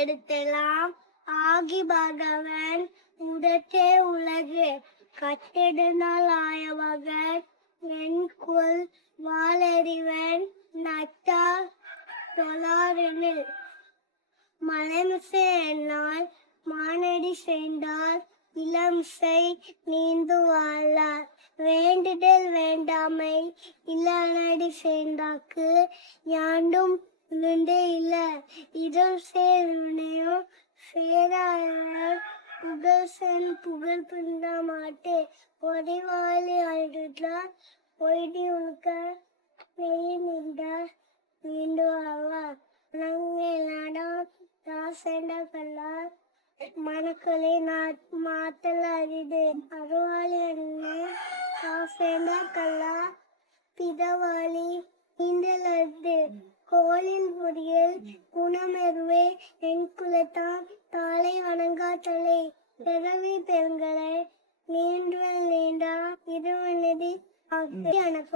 எடுத்தெல்லாம் ஆகி பகவன் உடற்றே உலகு கட்டெடுநாள் ஆயவகன் வெண்கொள் வாளறிவன் நட்டார் தொழாரெனில் மலைமிசை என்னால் மானடி சேர்ந்தார் இளமிசை நீந்து வாழார் வேண்டுதல் வேண்டாமை இளநடி சேர்ந்தாக்கு யாண்டும் விழுந்தே இல்ல இதம் சேர்வினையும் சேராயர் புகழ் சென் புகழ் பிந்த மாட்டே பொறிவாளி அழுதார் பொய்டி உனக்க வெயில் நின்றார் மீண்டு ஆவார் நடம் தாசேண்ட கல்லார் மனக்களை மாத்தல் அரிது அருவாளி என்ன தாசேண்ட கல்லா பிதவாளி நீண்டல் அரிது கோளில் பொறியல் குணமெருவே என் குலத்தான் தாளை வணங்கா தலை பிறவி பெருங்கலை நீண்டுவல் நீண்டா இருவனதி அணக்கம்.